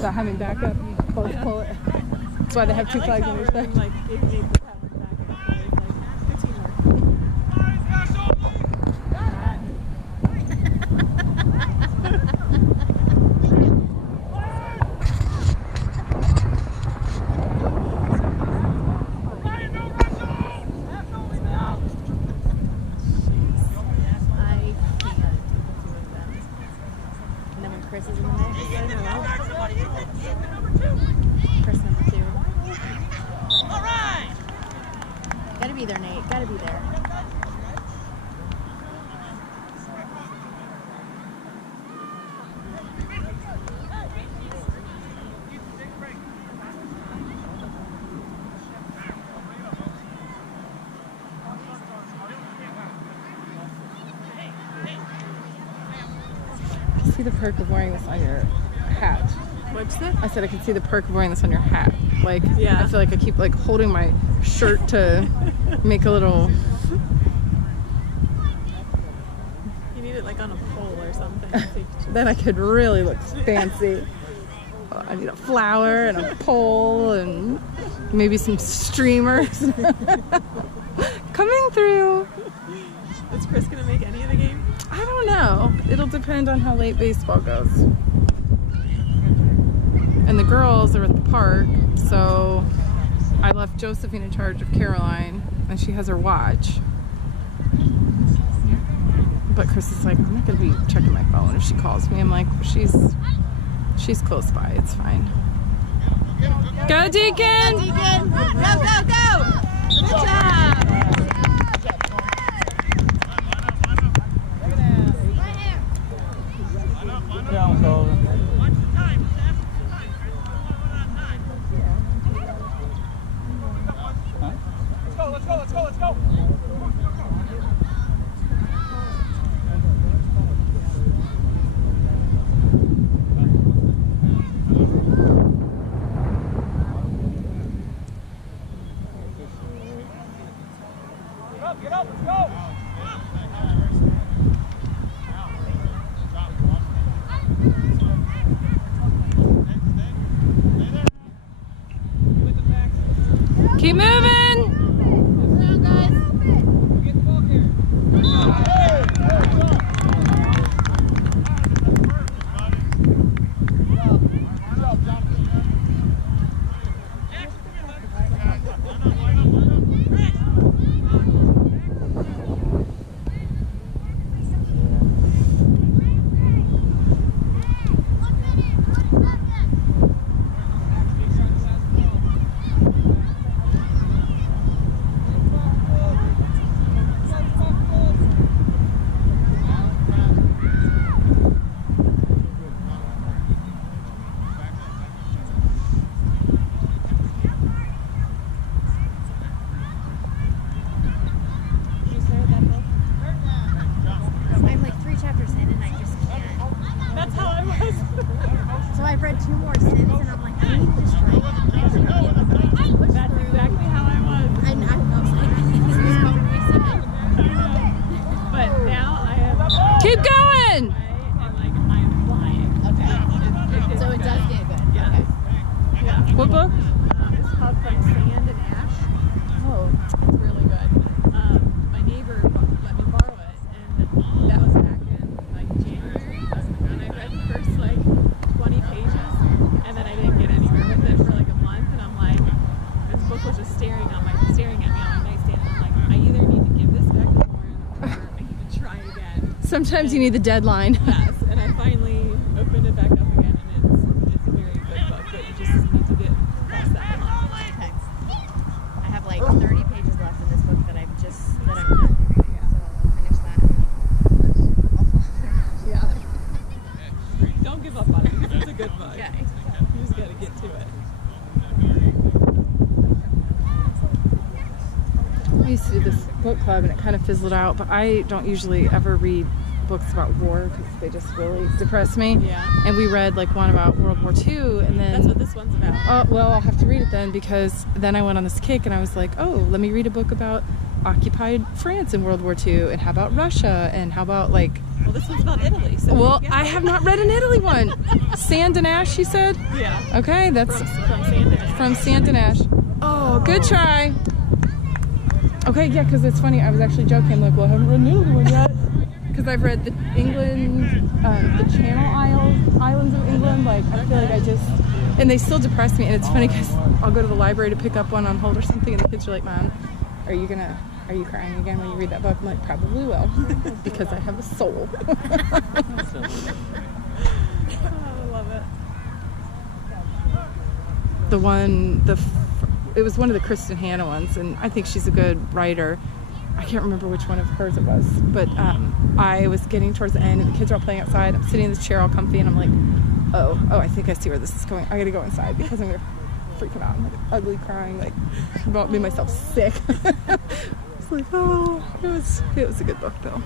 Without having backup, both pull it. That's why they have two flags on each side. Like, it made the paddling backup. It was like good teamwork. Chris is in the mix. Chris number 2. All right. Gotta be there, Nate. Gotta be there. See the perk of wearing this on your hat. What'd you say? I said I could see the perk of wearing this on your hat. Like, yeah. I feel like I keep like holding my shirt to make a little. You need it like on a pole or something. Then I could really look fancy. I need a flower and a pole and maybe some streamers coming through. Is Chris gonna make any of the game? I don't know. It'll depend on how late baseball goes. And the girls are at the park, so I left Josephine in charge of Caroline, and she has her watch. But Chris is like, I'm not gonna be checking my phone if she calls me. I'm like, she's close by. It's fine. Go, Deacon! Go, Deacon! Go, go, go! Good job! Down, Sullivan. Let's go. Get up, let's go. Keep moving! So I've read 2 more since, and I'm like, I need to just try it. That's exactly how I was. And I was like, this is probably recent. But now I am. Keep going! And like I am flying. Okay. So it does get good. Yeah. Okay. Yeah. What book? It's called From Sand and Ash. Oh. It's really good. My neighbor let me borrow it, and that was back in like January. And I read the first like 20 pages, and then I didn't get anywhere with it for like a month. And I'm like, this book was just staring at me on my nightstand. And I'm like, I either need to give this back to Lauren, or I need to try again. Sometimes you need the deadline. Yes, and I finally opened it back up again, and it's a very good book, but you just need to get past that hump. Okay. I have like 30 pages left in this book that I'm currently reading, so I'll finish that. Yeah. Don't give up on it, because it's a good book. Okay. You just gotta get to it. I used to do this book club and it kind of fizzled out, but I don't usually ever read books about war because they just really depress me. Yeah. And we read like one about World War II, and then That's what this one's about. oh well, I'll have to read it then, because then I went on this kick and I was like, oh, let me read a book about occupied France in World War II, and how about Russia, and how about like. Well, this one's about Italy. So Well, I have not read an Italy one. Sand and Ash, you said? Yeah. Okay, that's From Sanders. from Sand and Ash. Oh, good try. Okay, yeah, because it's funny. I was actually joking, like, well, I haven't read an Italy one yet. Because I've read the England, the Channel Islands of England. Like, I feel like I just, and they still depress me. And it's funny because I'll go to the library to pick up one on hold or something, and the kids are like, Mom, are you crying again when you read that book? I'm like, probably will, because I have a soul. Oh, I love it. It was one of the Kristen Hanna ones, and I think she's a good writer. I can't remember which one of hers it was, but I was getting towards the end, and the kids are all playing outside. I'm sitting in this chair all comfy, and I'm like, oh, I think I see where this is going. I gotta go inside because I'm gonna freak him out. I'm like ugly crying, like about made myself sick. It's like, oh, it was a good book though.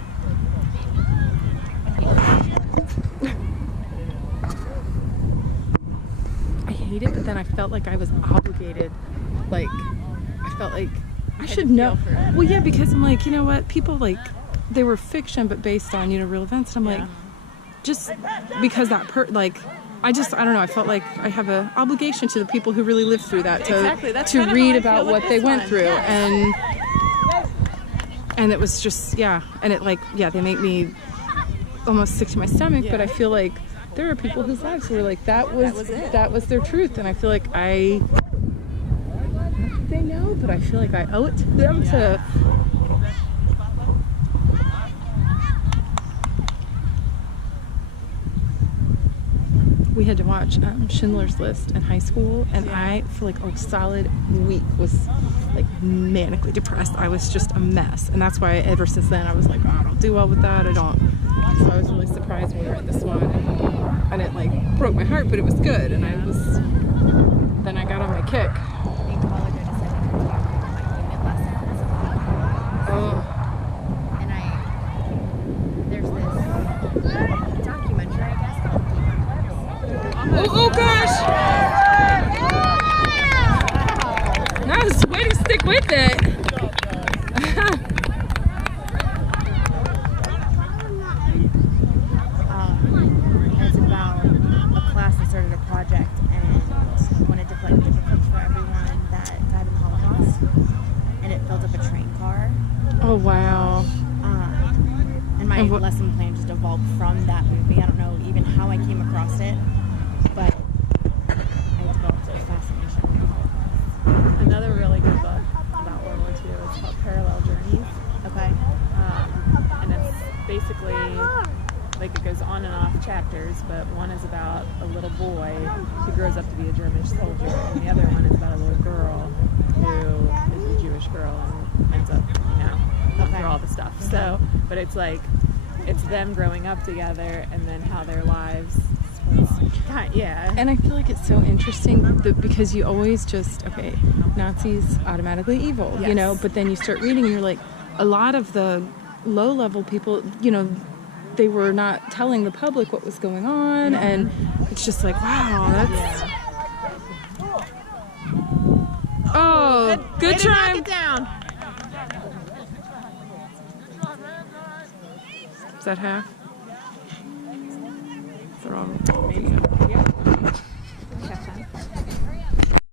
I hate it, but then I felt like I was obligated. Like, I felt like I should know. Well, yeah, because I'm like, you know what? People, like, they were fiction, but based on, real events. And I'm like, just because that I don't know. I felt like I have an obligation to the people who really lived through that to read about what they went through. Yes. And it was just, and it they make me almost sick to my stomach, but I feel like there are people whose lives were like, that was their truth. And I feel like they know, but I feel like I owe it to them to. We had to watch Schindler's List in high school, and I, for like a solid week, was like manically depressed. I was just a mess, and that's why ever since then I was like, oh, I don't do well with that. I don't. So I was really surprised when we were at this one, and it like broke my heart, but it was good, and then I got on my kick. Oh. And there's this documentary, I guess, called Oh gosh! Nice way to stick with it. It's about a class that started a project and wanted to collect paper clips for everyone that died in the Holocaust, and it filled up a train car. Oh wow! And my lesson plan just evolved from that movie. I don't know even how I came across it, but I developed a fascination with the Holocaust. Another really good book about World War II is called Parallel Journeys. Okay. And it's basically, like, it goes on and off chapters, but one is about a little boy who grows up to be a German soldier, and the other one is about a little girl who is a Jewish girl and ends up, going through all the stuff. So, but it's like, it's them growing up together and then how their lives, And I feel like it's so interesting because you always just, Nazis automatically evil, but then you start reading and you're like, a lot of the low-level people, they were not telling the public what was going on, and it's just like, wow, that's... Oh, good try. Knock it down. Is that half?